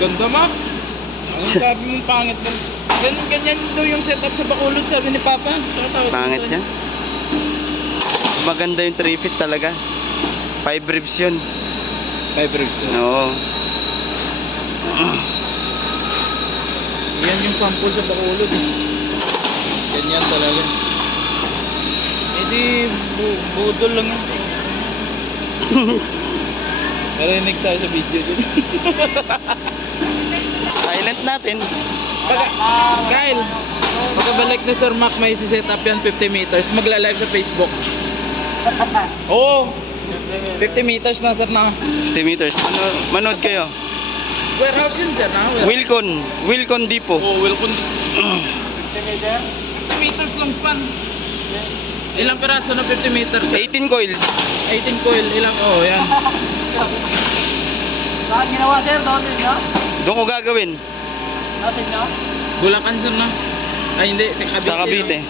Ganda ma. Ano sabi mong pangit na? Ganyan daw yung setup sa Bacolod, sabi ni Papa. Pangit yan. Mas maganda yung 3 feet talaga. 5 ribs yun. 5 ribs na. Oo. Yan yung sample sa Bacolod eh. Ganyan talaga. Eh di, budol lang yun. Narinig tayo sa video dyan. Silent natin. Kyle, pagkabalik na Sir Mac, may set up yan 50 meters. Magla-live sa Facebook. Oo. 50 meters na sir na. 50 meters. Manood kayo. Warehouse yun sir na. Wilcon Depot. Oo, welcome. 50 meters lang span. Ilang piraso na 50 meters? 18 coils. 18 coil. Ilang? Oo, yan. Saan ginawa sir? Doon din nyo? Doon ko gagawin. Nasa inyo? Bulacan sir na. Ay hindi, sa Cavite. Sa Cavite. No?